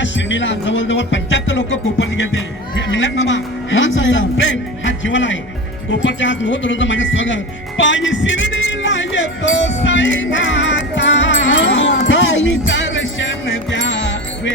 ना शिर्डीला जवळजवळ पंच्याहत्तर लोक कोपरचे गेले मिळत मामा प्रेम हा जीवन आहे. कोपरच्या आज होत रोज माझ्या स्वागत. पाणी शिर्डीला येतो साईनाथा दर्शन द्या वे